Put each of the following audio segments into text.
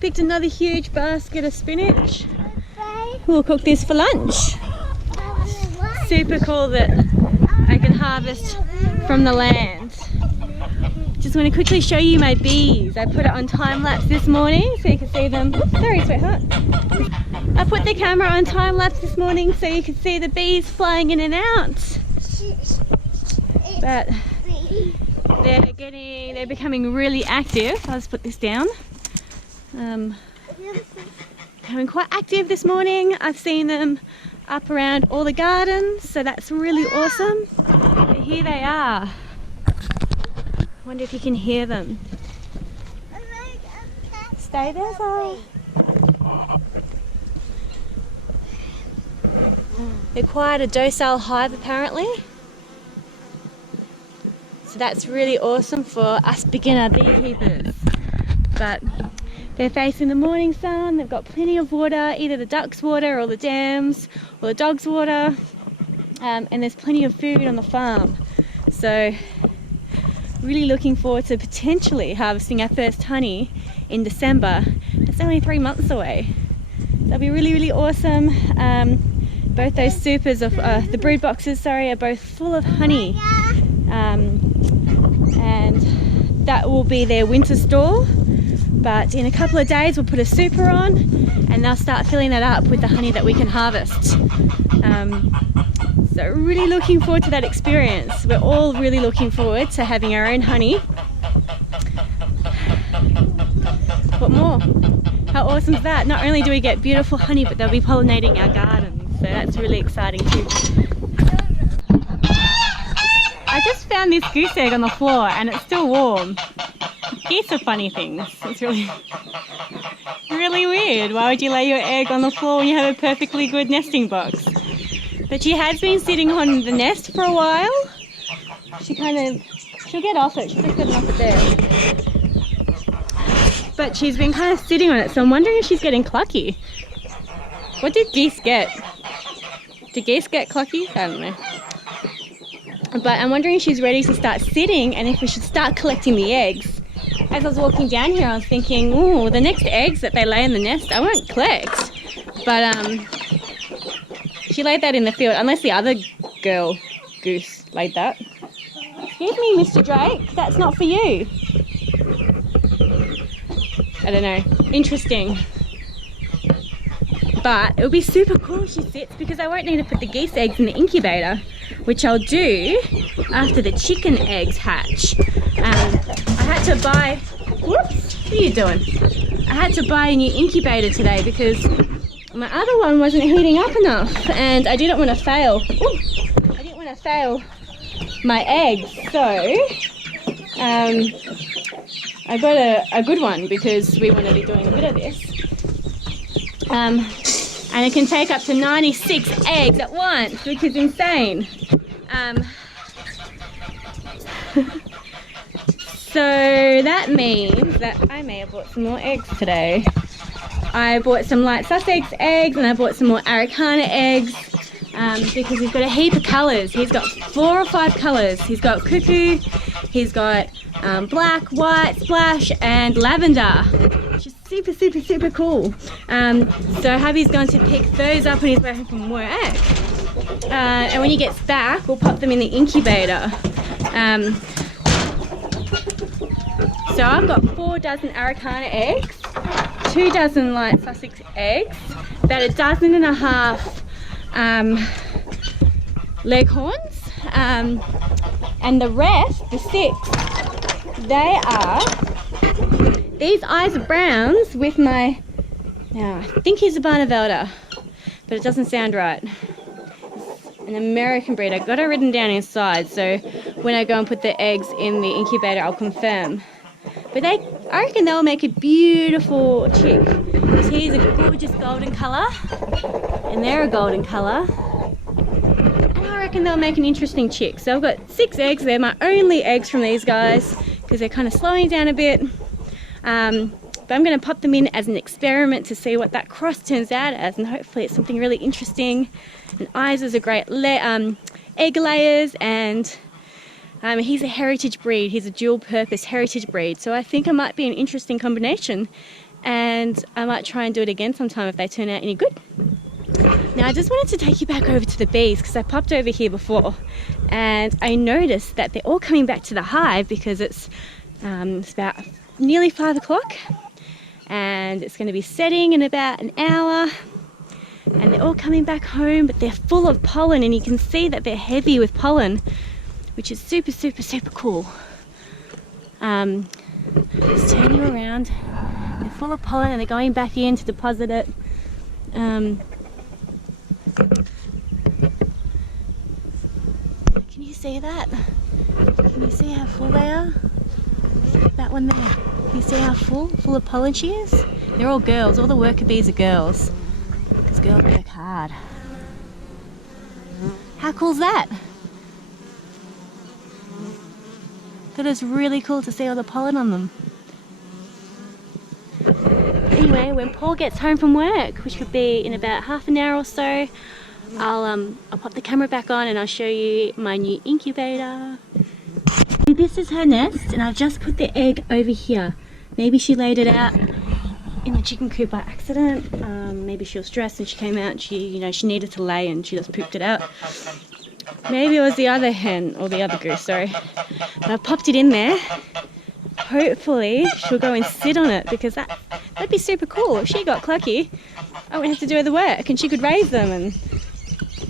picked another huge basket of spinach. We'll cook this for lunch. Super cool that I can harvest from the land. Just want to quickly show you my bees. I put it on time lapse this morning so you can see them. Oops, sorry sweetheart. I put the camera on time lapse this morning so you can see the bees flying in and out. But they're becoming really active. I'll just put this down. Becoming quite active this morning. I've seen them up around all the gardens, so that's really awesome. But here they are. Wonder if you can hear them. Stay there, Zoe. They're quite a docile hive apparently. So that's really awesome for us beginner beekeepers. But they're facing the morning sun, they've got plenty of water, either the ducks' water or the dams or the dogs' water. And there's plenty of food on the farm. So really looking forward to potentially harvesting our first honey in December. It's only 3 months away. That'll be really, really awesome. Both those supers of the brood boxes, sorry, are both full of honey. And that will be their winter store. But in a couple of days we'll put a super on and they'll start filling that up with the honey that we can harvest. So really looking forward to that experience. We're all really looking forward to having our own honey. What more? How awesome is that? Not only do we get beautiful honey, but they'll be pollinating our gardens. So that's really exciting too. I just found this goose egg on the floor and it's still warm. Geese are funny things. It's really weird. Why would you lay your egg on the floor when you have a perfectly good nesting box? But she has been sitting on the nest for a while. She'll get off it. She's just getting off it there. But she's been kind of sitting on it, so I'm wondering if she's getting clucky. What did geese get? Did geese get clucky? I don't know. But I'm wondering if she's ready to start sitting and if we should start collecting the eggs. As I was walking down here, I was thinking, oh, the next eggs that they lay in the nest, I won't collect. But she laid that in the field, unless the other girl goose laid that. Excuse me, Mr. Drake, that's not for you. I don't know, interesting. But it'll be super cool if she sits because I won't need to put the geese eggs in the incubator, which I'll do after the chicken eggs hatch. I had to buy, whoops, what are you doing? I had to buy a new incubator today because my other one wasn't heating up enough and I didn't want to fail. Ooh, I didn't want to fail my eggs, so I got a good one because we want to be doing a bit of this. And it can take up to 96 eggs at once, which is insane. So that means that I may have bought some more eggs today. I bought some light Sussex eggs and I bought some more auaracana eggs because he's got a heap of colours. He's got 4 or 5 colours. He's got cuckoo, he's got black, white, splash and lavender, which is super, super, super cool. So hubby's going to pick those up when he's back from work. And when he gets back, we'll pop them in the incubator. So I've got 4 dozen auaracana eggs, 2 dozen light Sussex eggs, about 1.5 dozen leghorns, and the rest, the 6, they are these Isa Browns with my, now I think he's a Barnevelder, but it doesn't sound right. An American breed. I got it written down inside, so when I go and put the eggs in the incubator, I'll confirm. But I reckon they'll make a beautiful chick. Because he's a gorgeous golden colour, and they're a golden colour. And I reckon they'll make an interesting chick. So I've got 6 eggs. They're my only eggs from these guys because they're kind of slowing down a bit. But I'm going to pop them in as an experiment to see what that cross turns out as, and hopefully it's something really interesting. And Isa's are great egg layers, and he's a heritage breed. He's a dual purpose heritage breed, so I think it might be an interesting combination. and I might try and do it again sometime if they turn out any good. Now I just wanted to take you back over to the bees because I popped over here before and I noticed that they're all coming back to the hive because it's about nearly 5 o'clock and it's going to be setting in about an hour, and they're all coming back home, but they're full of pollen and you can see that they're heavy with pollen, which is super, super, super cool. Just turn you around. They're full of pollen and they're going back in to deposit it. Can you see that? Can you see how full they are? That one there. Can you see how full of pollen she is? They're all girls. All the worker bees are girls. Because girls work hard. How cool's that? That is really cool to see all the pollen on them. Anyway, when Paul gets home from work, which could be in about half an hour or so, I'll pop the camera back on and I'll show you my new incubator. This is her nest and I've just put the egg over here. Maybe she laid it out in the chicken coop by accident. Maybe she was stressed and she came out and she needed to lay and she just pooped it out. Maybe it was the other hen or the other goose, sorry. But I popped it in there. Hopefully she'll go and sit on it because that'd be super cool. If she got clucky, I wouldn't have to do the work and she could raise them and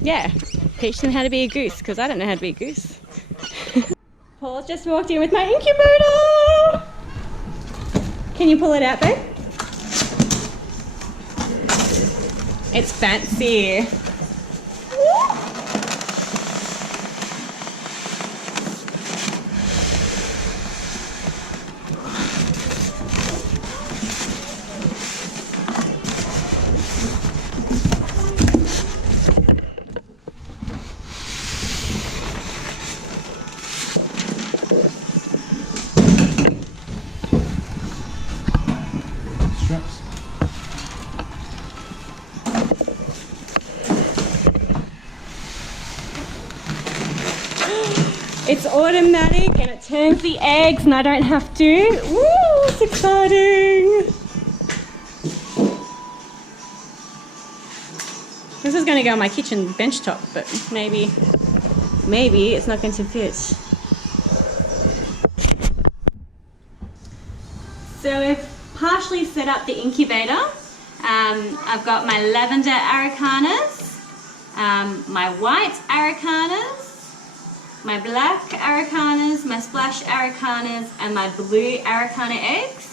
yeah, teach them how to be a goose because I don't know how to be a goose. Paul's just walked in with my incubator. Can you pull it out, babe? It's fancy. Straps. It's automatic and it turns the eggs and I don't have to. Woo, it's exciting. This is going to go on my kitchen bench top, but maybe it's not going to fit. So we've partially set up the incubator. I've got my lavender auaracanas, my white auaracanas, my black auaracanas, my splash auaracanas, and my blue auaracana eggs.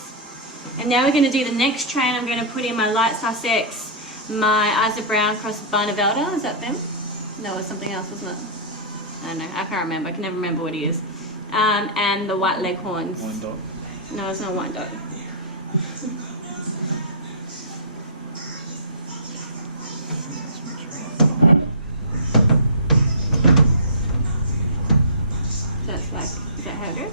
And now we're going to do the next train. I'm going to put in my light sussex, my eyes of brown cross barnavelda. Is that them? No, it was something else, wasn't it? I don't know. I can't remember. I can never remember what he is. And the white leghorns. Wine dot. No, it's not white dot. That's like, is that how it goes?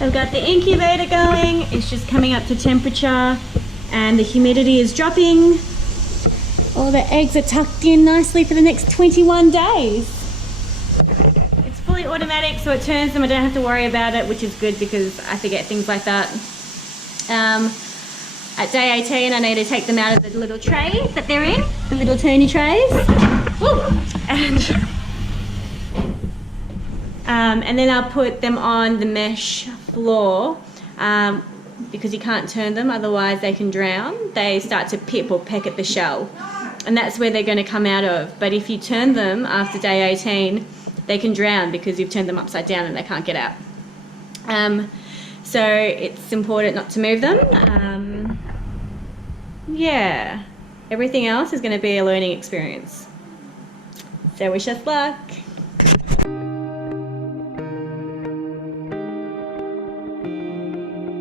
I've got the incubator going, it's just coming up to temperature and the humidity is dropping. All the eggs are tucked in nicely for the next 21 days. It's fully automatic so it turns them, I don't have to worry about it, which is good because I forget things like that. At day 18 I need to take them out of the little trays that they're in, the little turny trays. Woo! And then I'll put them on the mesh floor because you can't turn them, otherwise they can drown. They start to pip or peck at the shell, and that's where they're going to come out of. But if you turn them after day 18, they can drown because you've turned them upside down and they can't get out. So it's important not to move them. Yeah, everything else is going to be a learning experience. So wish us luck.